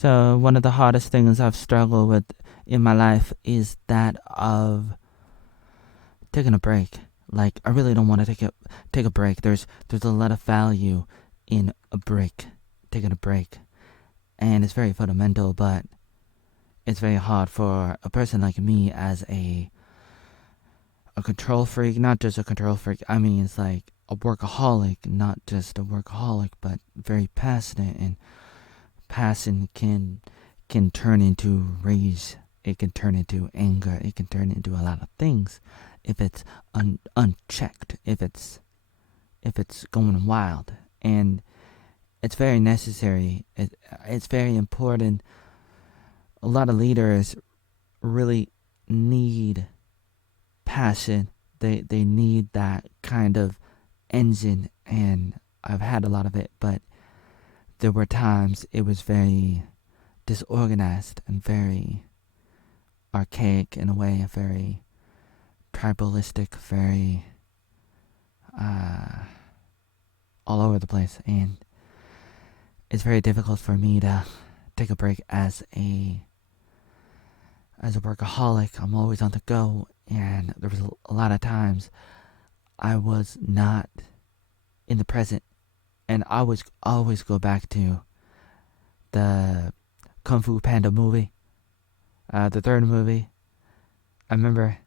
So, one of the hardest things I've struggled with in my life is that of taking a break. Like, I really don't want to take a break. There's a lot of value in a break, taking a break, and it's very fundamental. But it's very hard for a person like me as a control freak. Not just a control freak. I mean, it's like a workaholic, not just a workaholic, but very passionate, and passion can turn into rage. It can turn into anger. It can turn into a lot of things if it's unchecked. If it's going wild, and it's very necessary. It's very important. A lot of leaders really need passion. They need that kind of engine, and I've had a lot of it, but there were times it was very disorganized and very archaic in a way, very tribalistic, very uh, all over the place, and it's very difficult for me to take a break as a workaholic. I'm always on the go, and there was a lot of times I was not in the present, and I was always go back to the Kung Fu Panda movie, the third movie. I remember,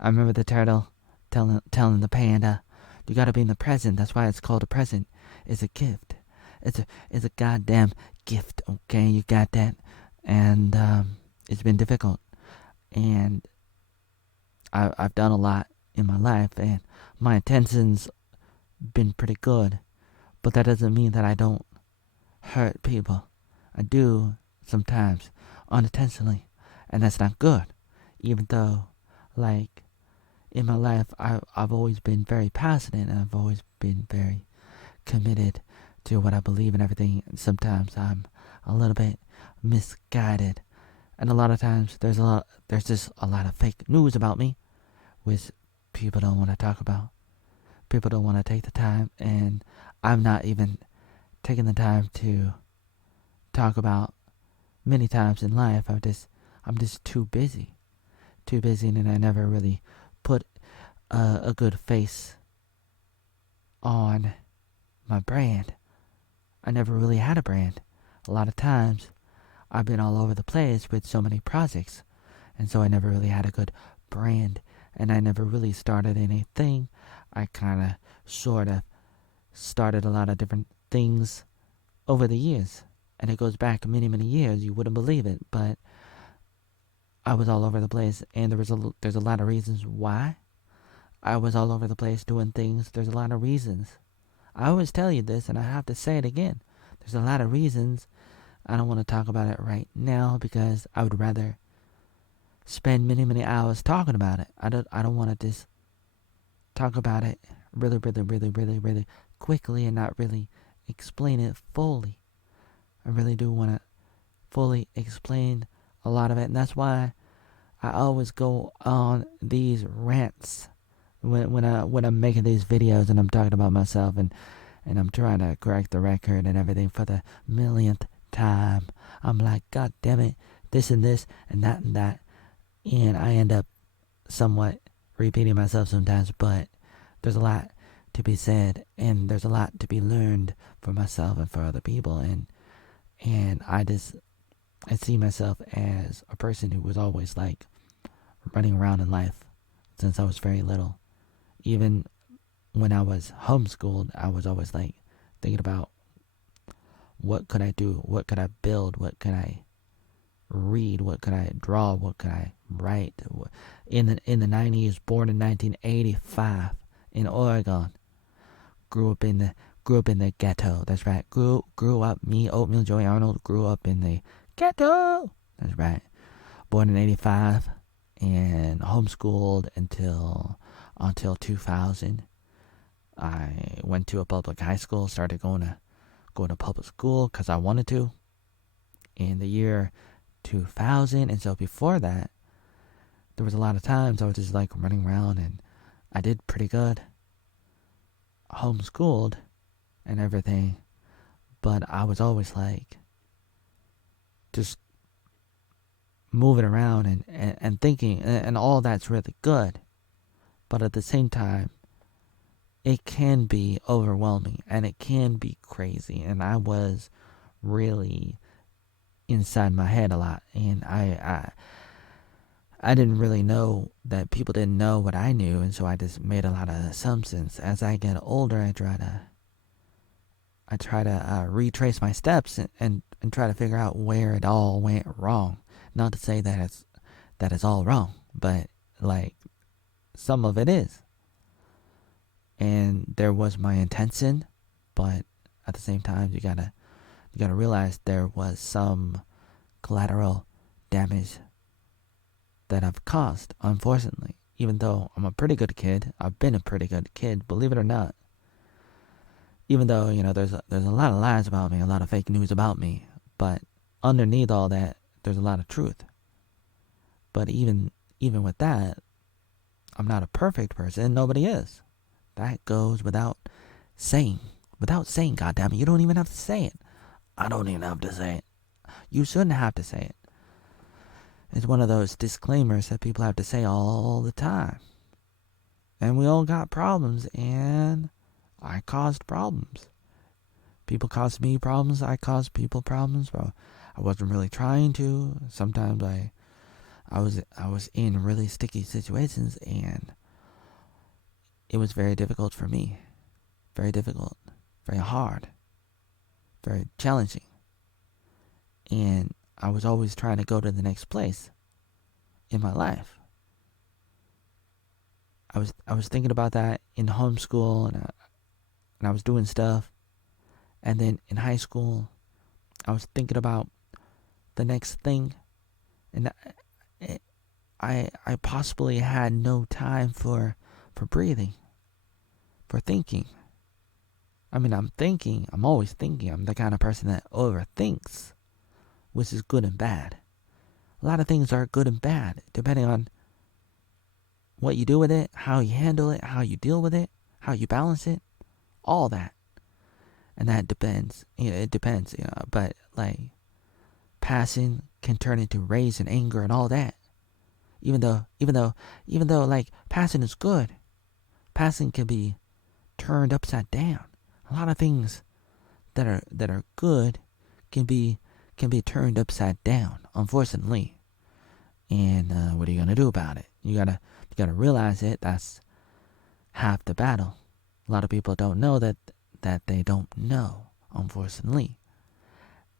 I remember the turtle telling the panda, "You gotta be in the present. That's why it's called a present. It's a gift. It's a goddamn gift. Okay, you got that?" And it's been difficult, and I've done a lot in my life, and my intentions been pretty good, but that doesn't mean that I don't hurt people. I do sometimes unintentionally, and that's not good. Even though, like, in my life, I've always been very passionate, and I've always been very committed to what I believe in everything. And sometimes I'm a little bit misguided, and a lot of times there's just a lot of fake news about me, which people don't want to talk about. People don't want to take the time, and I'm not even taking the time to talk about many times in life. I'm just too busy, and I never really put a good face on my brand. I never really had a brand. A lot of times I've been all over the place with so many projects, and so I never really had a good brand, and I never really started anything. I kind of sort of started a lot of different things over the years, and it goes back many, many years. You wouldn't believe it, but I was all over the place, and there's a lot of reasons why I was all over the place doing things. There's a lot of reasons. I always tell you this, and I have to say it again. There's a lot of reasons. I don't want to talk about it right now because I would rather spend many, many hours talking about it. I don't want to just talk about it really, really, really, really, really quickly and not really explain it fully. I really do want to fully explain a lot of it, and that's why I always go on these rants when I'm making these videos and I'm talking about myself, and I'm trying to correct the record and everything for the millionth time. I'm like, God damn it, this and this and that and that, and I end up somewhat repeating myself sometimes, but there's a lot to be said, and there's a lot to be learned for myself and for other people, and I see myself as a person who was always like running around in life since I was very little. Even when I was homeschooled, I was always like thinking about what could I do, what could I build, what could I read, what could I draw, what could I write. In the 90s, born in 1985 in Oregon, grew up in the ghetto. That's right. Grew up. Me, Oatmeal, Joey Arnold, grew up in the ghetto. That's right. Born in '85 and homeschooled until 2000. I went to a public high school. Started going to public school because I wanted to in the year 2000. And so before that, there was a lot of times I was just like running around, and I did pretty good homeschooled and everything, but I was always like just moving around and thinking, and all that's really good. But at the same time, it can be overwhelming and it can be crazy. And I was really inside my head a lot. And I didn't really know that people didn't know what I knew. And so I just made a lot of assumptions. As I get older, I try to retrace my steps and try to figure out where it all went wrong. Not to say that it's all wrong, but like some of it is. And there was my intention, but at the same time, you gotta realize there was some collateral damage that I've caused, unfortunately. Even though I'm a pretty good kid, I've been a pretty good kid, believe it or not. Even though there's a lot of lies about me, a lot of fake news about me, but underneath all that, there's a lot of truth. But even with that, I'm not a perfect person. Nobody is. That goes without saying. Without saying, goddammit, you don't even have to say it. I don't even have to say it. You shouldn't have to say it. It's one of those disclaimers that people have to say all the time. And we all got problems, and I caused problems. People caused me problems. I caused people problems. Well, I wasn't really trying to. Sometimes I was in really sticky situations, and it was very difficult for me. Very difficult. Very hard. Very challenging. And I was always trying to go to the next place in my life. I was thinking about that in homeschool, and I was doing stuff. And then in high school, I was thinking about the next thing, and I possibly had no time for breathing, for thinking. I mean, I'm always thinking. I'm the kind of person that overthinks, which is good and bad. A lot of things are good and bad, depending on what you do with it, how you handle it, how you deal with it, how you balance it, all that. And that depends. It depends, but like passion can turn into rage and anger and all that. Even though like passion is good, passion can be turned upside down. A lot of things that are good can be turned upside down, unfortunately. And what are you gonna do about it? You gotta realize it. That's half the battle. A lot of people don't know that they don't know, unfortunately,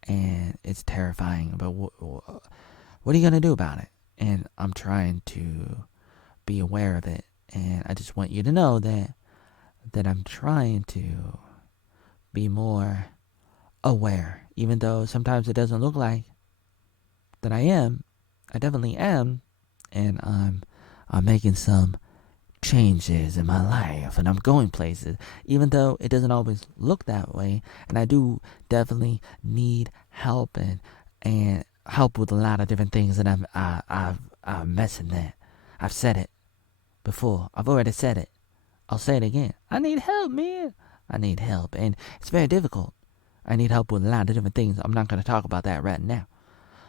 and it's terrifying. But what are you gonna do about it? And I'm trying to be aware of it, and I just want you to know that I'm trying to be more aware, even though sometimes it doesn't look like that I am. I definitely am, and I'm making some changes in my life, and I'm going places, even though it doesn't always look that way. And I do definitely need help and help with a lot of different things. And I'm messing that. I've said it before. I've already said it. I'll say it again. I need help, man. I need help, and it's very difficult. I need help with a lot of different things. I'm not going to talk about that right now.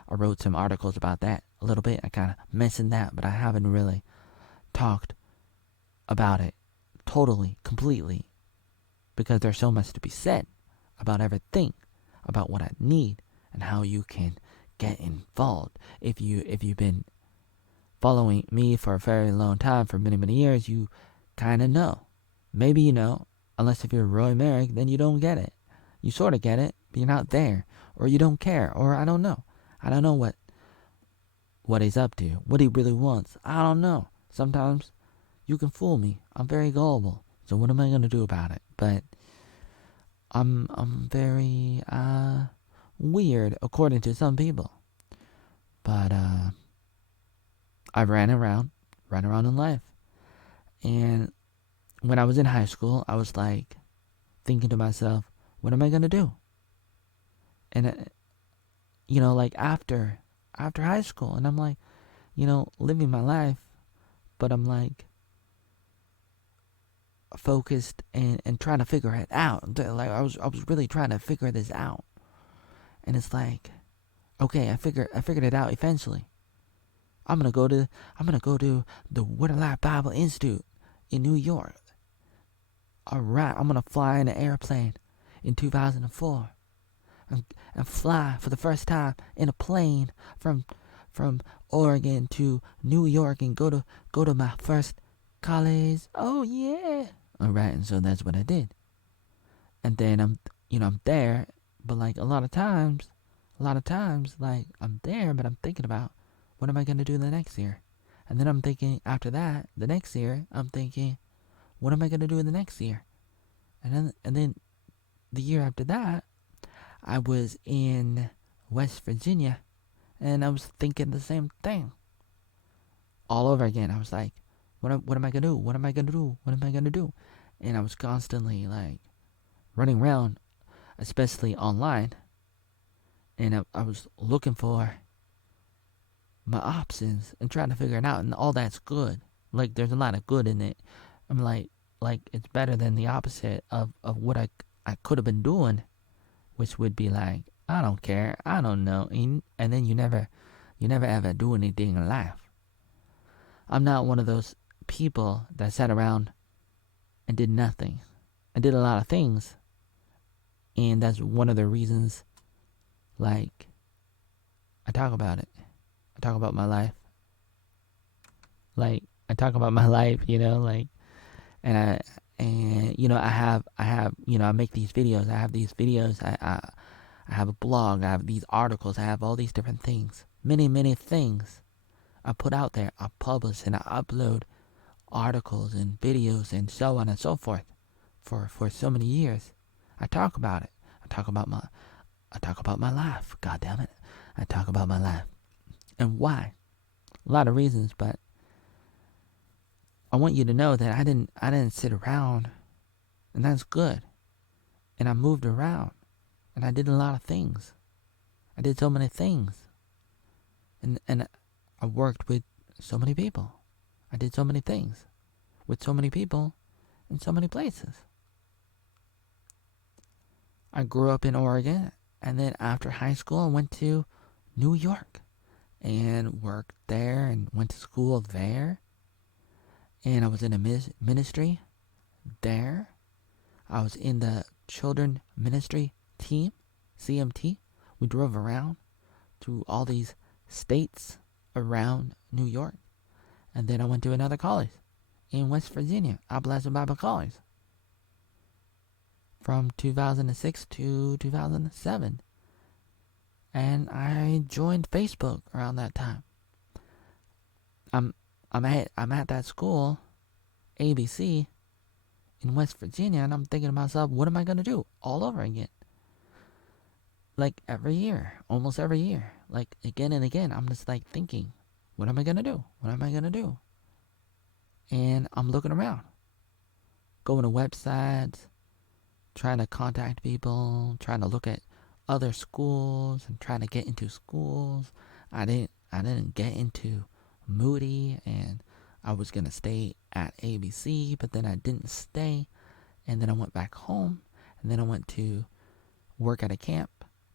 I wrote some articles about that a little bit. I kind of mentioned that, but I haven't really talked about it totally, completely, because there's so much to be said about everything, about what I need and how you can get involved. If you've been following me for a very long time, for many years, you kind of know. Maybe you know, unless if you're Roy Merrick, then you don't get it. You sort of get it, but you're not there, or you don't care, or I don't know. I don't know what he's up to, what he really wants. I don't know. Sometimes you can fool me. I'm very gullible. So what am I gonna do about it? But I'm very weird according to some people. But I ran around in life. And when I was in high school, I was like thinking to myself, what am I gonna do? And like after high school, and I'm like, living my life, but I'm like focused and trying to figure it out. Like I was really trying to figure this out. And it's like Okay, I figured it out eventually. I'm gonna go to the Word of Life Bible Institute in New York. Alright, I'm gonna fly in an airplane in 2004 and fly for the first time in a plane from Oregon to New York and go to my first college. Oh yeah. Alright, and so that's what I did. And then I'm there, but like a lot of times, like I'm there, but I'm thinking about what am I gonna do the next year? And then I'm thinking after that, the next year, I'm thinking, what am I gonna do in the next year? And then the year after that, I was in West Virginia, and I was thinking the same thing all over again. I was like, what am I gonna do? What am I gonna do? What am I gonna do? And I was constantly like running around, especially online, and I was looking for my options and trying to figure it out, and all that's good. Like there's a lot of good in it. I'm like it's better than the opposite of what I could have been doing, which would be like I don't care, I don't know, and then you never ever do anything in life. I'm not one of those people that sat around and did nothing. I did a lot of things, and that's one of the reasons. Like I talk about it. I talk about my life. Like I talk about my life, like and I have I make these videos. I have these videos. I have a blog. I have these articles. I have all these different things. Many things I put out there. I publish and I upload articles and videos and so on and so forth for so many years. I talk about it. I talk about my life. God damn it. I talk about my life. And why? A lot of reasons, but I want you to know that I didn't sit around, and that's good. And I moved around, and I did a lot of things. I did so many things. And I worked with so many people. I did so many things with so many people in so many places. I grew up in Oregon, and then after high school, I went to New York and worked there and went to school there. And I was in a ministry there. I was in the children ministry team, CMT. We drove around to all these states around New York. And then I went to another college in West Virginia, Appalachian Bible College, from 2006 to 2007. And I joined Facebook around that time. I'm at that school, ABC, in West Virginia, and I'm thinking to myself, what am I gonna do all over again? Like every year, almost every year, like again and again, I'm just like thinking, what am I gonna do? What am I gonna do? And I'm looking around, going to websites, trying to contact people, trying to look at other schools and trying to get into schools. I didn't get into Moody, and I was gonna stay at ABC, but then I didn't stay, and then I went back home, and then I went to work at a camp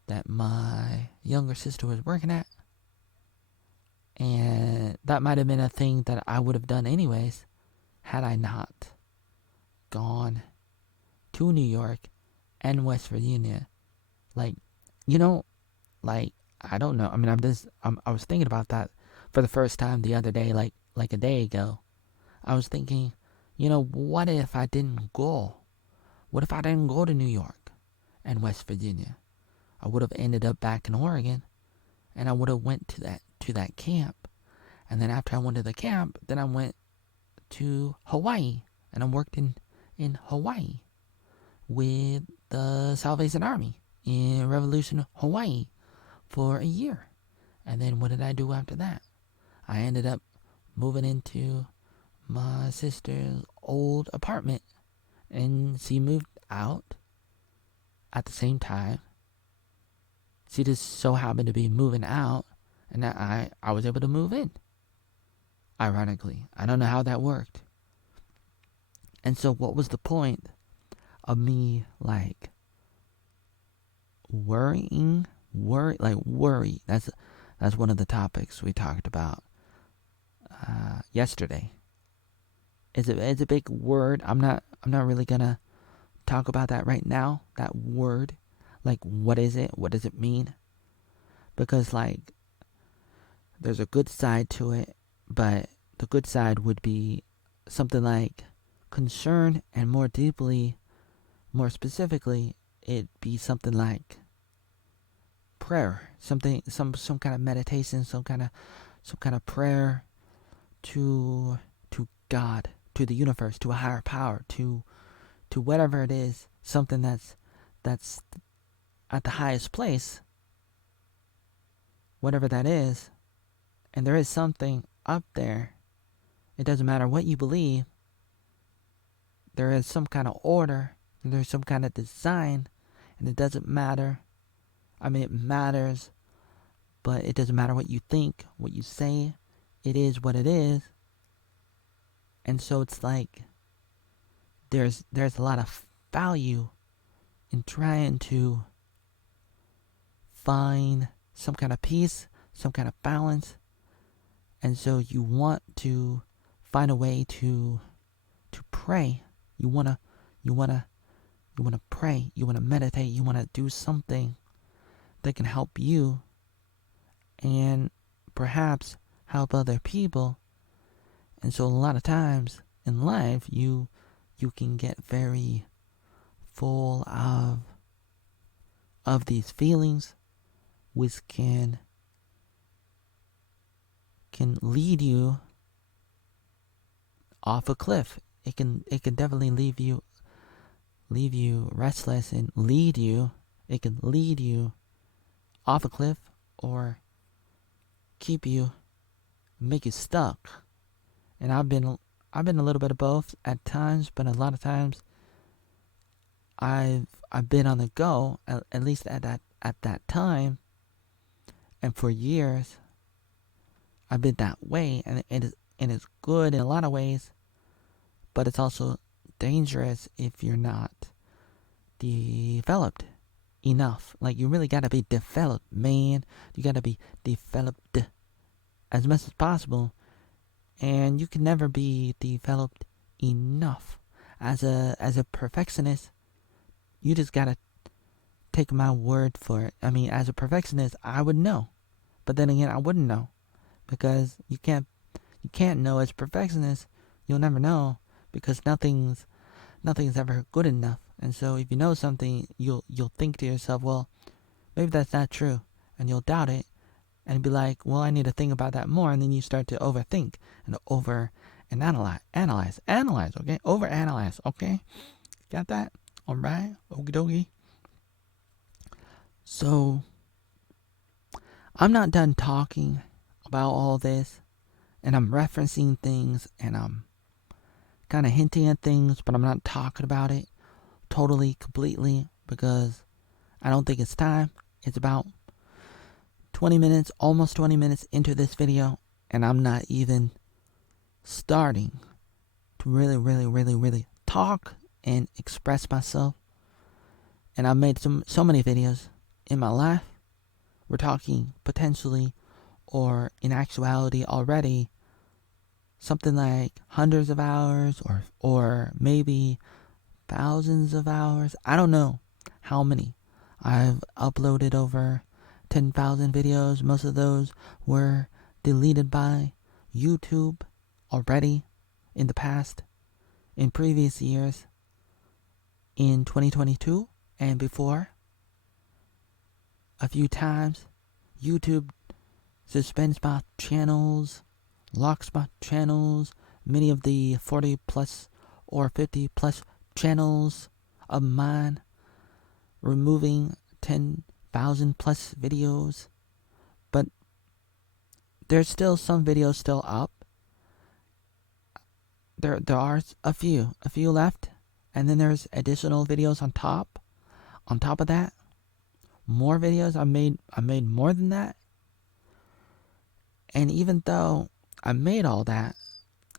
that my younger sister was working at, and that might have been a thing that I would have done anyways had I not gone to New York and West Virginia. Like, like I don't know. I mean, I was thinking about that for the first time the other day, like a day ago. I was thinking, what if I didn't go? What if I didn't go to New York and West Virginia? I would have ended up back in Oregon, and I would have went to that camp. And then after I went to the camp, then I went to Hawaii, and I worked in Hawaii with the Salvation Army in Revolution, Hawaii for a year. And then what did I do after that? I ended up moving into my sister's old apartment, and she moved out at the same time. She just so happened to be moving out, and I was able to move in. Ironically, I don't know how that worked. And so what was the point of me like worrying Worry. That's one of the topics we talked about yesterday. It's a big word. I'm not really gonna talk about that right now. That word, like, what is it? What does it mean? Because, like, there's a good side to it, but the good side would be something like concern, and more deeply, more specifically, it'd be something like prayer, some kind of meditation, some kind of prayer to God, to the universe, to a higher power, to whatever it is, something that's at the highest place, whatever that is. And there is something up there. It doesn't matter what you believe. There is some kind of order, there's some kind of design, and it doesn't matter. I mean, it matters, but it doesn't matter what you think, what you say. It is what it is. And so it's like there's a lot of value in trying to find some kind of peace, some kind of balance. And so you want to find a way to pray. You wanna pray. You wanna meditate. You wanna do something that can help you, and perhaps help other people. And so a lot of times in life, you can get very full of these feelings, which can lead you off a cliff. It can definitely leave you restless and lead you. It can lead you off a cliff, or make you stuck. And I've been a little bit of both at times, but a lot of times I've been on the go, at least at that time, and for years I've been that way, and it's good in a lot of ways, but it's also dangerous if you're not developed enough. Like, you really gotta be developed, man. You gotta be developed as much as possible, and you can never be developed enough. As a perfectionist, you just gotta take my word for it. I mean, as a perfectionist, I would know, but then again, I wouldn't know, because you can't know. As a perfectionist, you'll never know, because nothing's ever good enough. And so if you know something, you'll think to yourself, well, maybe that's not true, and you'll doubt it, and be like, well, I need to think about that more. And then you start to overthink and analyze, okay? Overanalyze, okay? Got that? All right, okie dokie. So I'm not done talking about all this, and I'm referencing things, and I'm kind of hinting at things, but I'm not talking about it totally, completely, because I don't think it's time. It's about 20 minutes, almost 20 minutes into this video, and I'm not even starting to really talk and express myself. And I've made so many videos in my life. We're talking potentially, or in actuality already, something like hundreds of hours, or maybe thousands of hours. I don't know how many. I've uploaded over 10,000 videos. Most of those were deleted by YouTube already in the past, in previous years, in 2022 and before. A few times, YouTube suspends my channels, locks my channels. Many of the 40 plus or 50 plus channels of mine, removing 10,000 plus videos. But there's still some videos still up. There are a few left, and then there's additional videos on top. On top of that, more videos. I made more than that. And even though I made all that,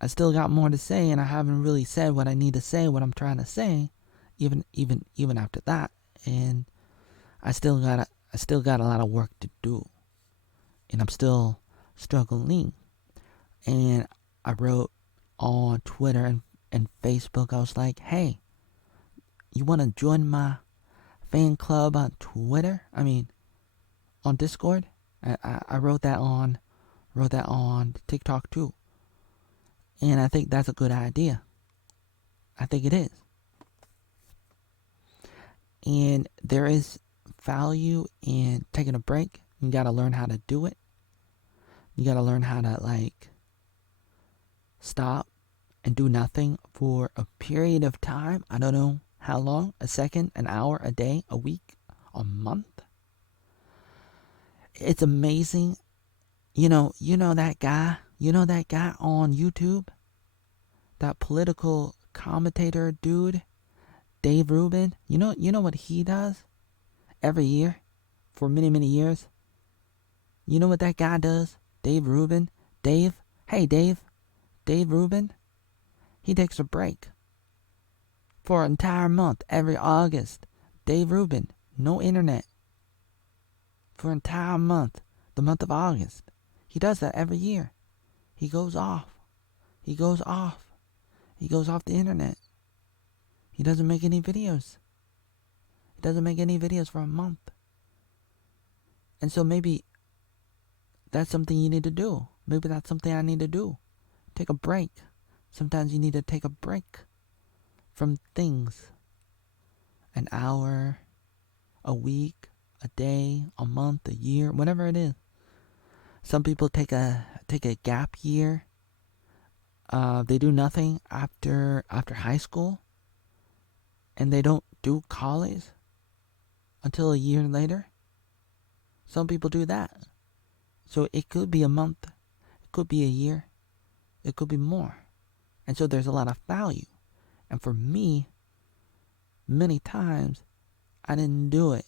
I still got more to say, and I haven't really said what I need to say, what I'm trying to say, even after that. And I still I still got a lot of work to do, and I'm still struggling. And I wrote on Twitter and Facebook, I was like, hey, you want to join my fan club on Twitter? I mean, on Discord? I wrote that on TikTok too. And I think that's a good idea. I think it is. And there is value in taking a break. You gotta learn how to do it. You gotta learn how to stop and do nothing for a period of time. I don't know how long, a second, an hour, a day, a week, a month. It's amazing. You know that guy on YouTube? That political commentator dude, Dave Rubin? You know what he does every year for many, many years? You know what that guy does? Dave Rubin? Dave Rubin? He takes a break for an entire month every August. Dave Rubin, no internet. For an entire month, the month of August. He does that every year. He goes off. He goes off the internet. He doesn't make any videos. He doesn't make any videos for a month. And so maybe that's something you need to do. Maybe that's something I need to do. Take a break. Sometimes you need to take a break from things. An hour, a week, a day, a month, a year, whatever it is. Some people take a gap year. They do nothing after high school, and they don't do college until a year later. Some people do that. So it could be a month, it could be a year, it could be more. And so there's a lot of value. And for me, many times, I didn't do it.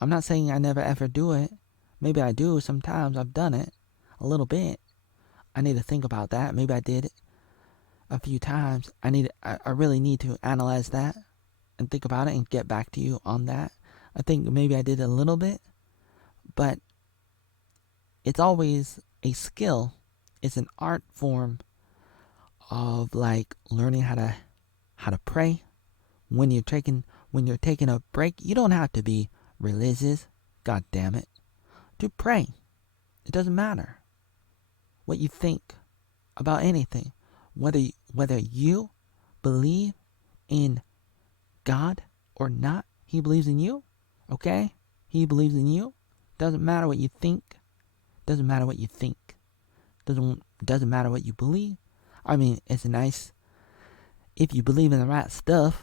I'm not saying I never ever do it. Maybe I do sometimes. I've done it a little bit. I need to think about that. Maybe I did it a few times. I really need to analyze that and think about it and get back to you on that. I think maybe I did a little bit, but it's always a skill. It's an art form of learning how to pray when you're taking a break. You don't have to be religious, god damn it, to pray. It doesn't matter what you think about anything, whether you believe in God or not. He believes in you, okay? He believes in you. Doesn't matter what you think. Doesn't matter what you think. Doesn't matter what you believe. I mean, it's nice if you believe in the right stuff,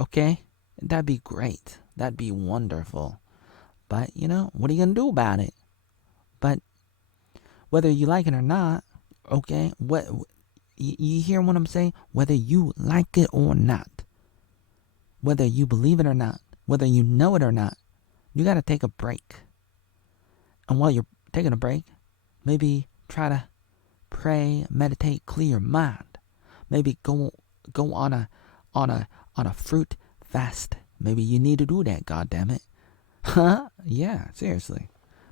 okay? That'd be great. That'd be wonderful. But, what are you going to do about it? But whether you like it or not, okay? You hear what I'm saying? Whether you like it or not, whether you believe it or not, whether you know it or not, you got to take a break. And while you're taking a break, maybe try to pray, meditate, clear your mind. Maybe go on a fruit fast. Maybe you need to do that, goddammit. Huh? Yeah, seriously.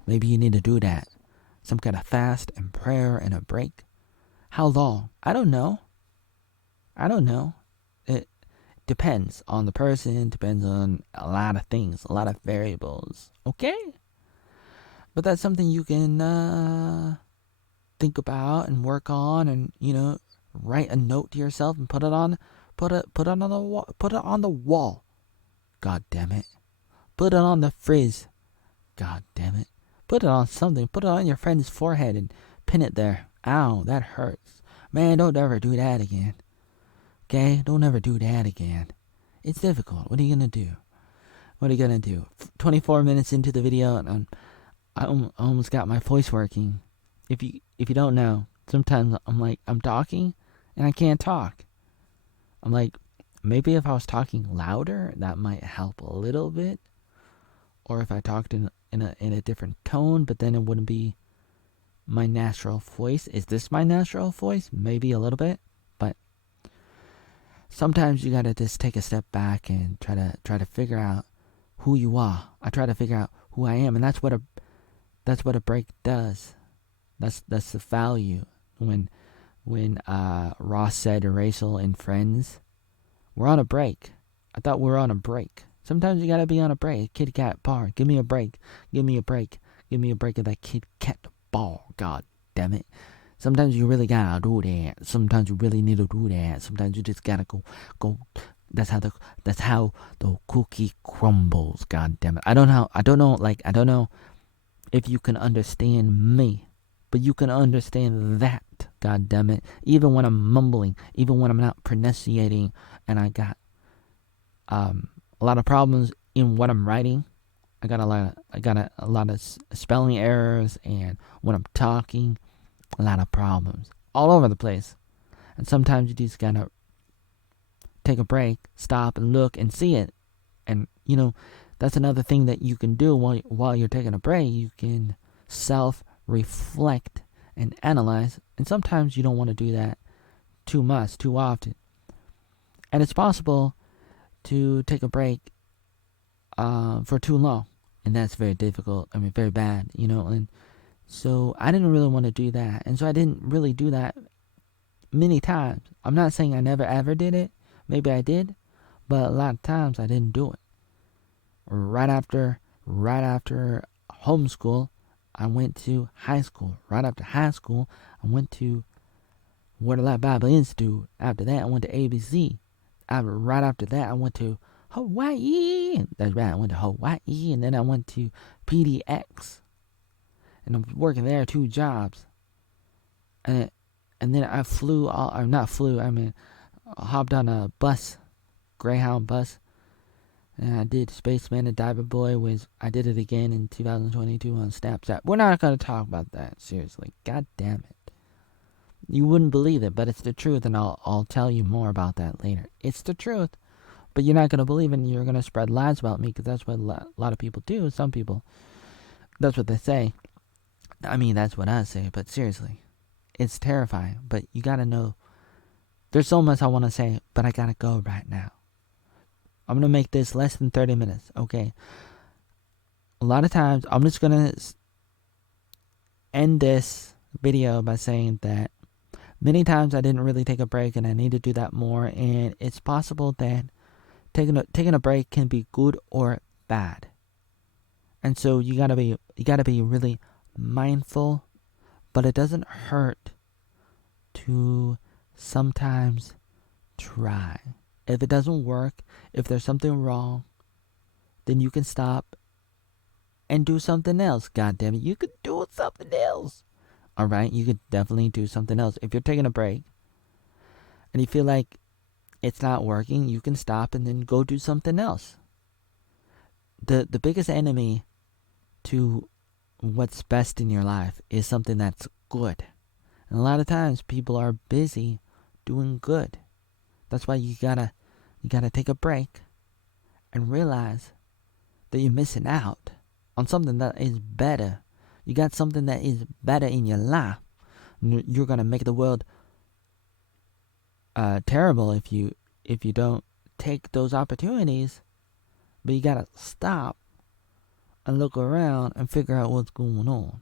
Maybe you need to do that. Some kind of fast and prayer and a break. How long? I don't know. It depends on the person, depends on a lot of things, a lot of variables. Okay? But that's something you can think about and work on, and write a note to yourself and put it on the wall. God damn it. Put it on the fridge. God damn it. Put it on something. Put it on your friend's forehead and pin it there. Ow, that hurts. Man, don't ever do that again. Okay? Don't ever do that again. It's difficult. What are you gonna do? 24 minutes into the video, and I almost got my voice working. If you don't know, sometimes I'm talking and I can't talk. I'm like, maybe if I was talking louder, that might help a little bit. Or if I talked in a different tone, but then it wouldn't be my natural voice. Is this my natural voice? Maybe a little bit, but sometimes you gotta just take a step back and try to figure out who you are. I try to figure out who I am, and that's what a break does. That's the value. When Ross said to Rachel in Friends, "We're on a break." I thought we were on a break. Sometimes you gotta be on a break. Kit Kat bar. Give me a break. Give me a break. Give me a break of that Kit Kat bar. God damn it. Sometimes you really gotta do that. Sometimes you really need to do that. Sometimes you just gotta go. That's how the cookie crumbles. God damn it. I don't know if you can understand me, but you can understand that. God damn it. Even when I'm mumbling, even when I'm not pronunciating, and I got a lot of problems in what I'm writing. I got a lot of spelling errors, and when I'm talking, a lot of problems all over the place. And sometimes you just gotta take a break, stop, and look and see it. And that's another thing that you can do while you're taking a break. You can self-reflect and analyze. And sometimes you don't want to do that too much, too often. And it's possible to take a break for too long, and that's very difficult. I mean, very bad, And so I didn't really want to do that, and so I didn't really do that many times. I'm not saying I never ever did it. Maybe I did, but a lot of times I didn't do it. Right after homeschool, I went to high school. Right after high school, I went to Word of Life Bible Institute. After that, I went to ABC. Right after that, I went to Hawaii. That's right, I went to Hawaii, and then I went to PDX, and I was working there 2 jobs. And then I hopped on a bus, Greyhound bus, and I did Spaceman and Diver Boy. I did it again in 2022 on Snapchat. We're not going to talk about that, seriously. God damn it. You wouldn't believe it, but it's the truth, and I'll tell you more about that later. It's the truth, but you're not going to believe it, and you're going to spread lies about me, because that's what a lot of people do. Some people, that's what they say. I mean, that's what I say, but seriously, it's terrifying. But you got to know, there's so much I want to say, but I got to go right now. I'm going to make this less than 30 minutes, okay? A lot of times, I'm just going to end this video by saying that many times I didn't really take a break, and I need to do that more. And it's possible that taking a break can be good or bad. And so you gotta be really mindful, but it doesn't hurt to sometimes try. If it doesn't work, if there's something wrong, then you can stop and do something else. God damn it, you could do something else. Alright, you could definitely do something else. If you're taking a break and you feel like it's not working, you can stop and then go do something else. The biggest enemy to what's best in your life is something that's good. And a lot of times people are busy doing good. That's why you gotta take a break and realize that you're missing out on something that is better. You got something that is better in your life. You're gonna make the world terrible if you don't take those opportunities. But you gotta stop and look around and figure out what's going on.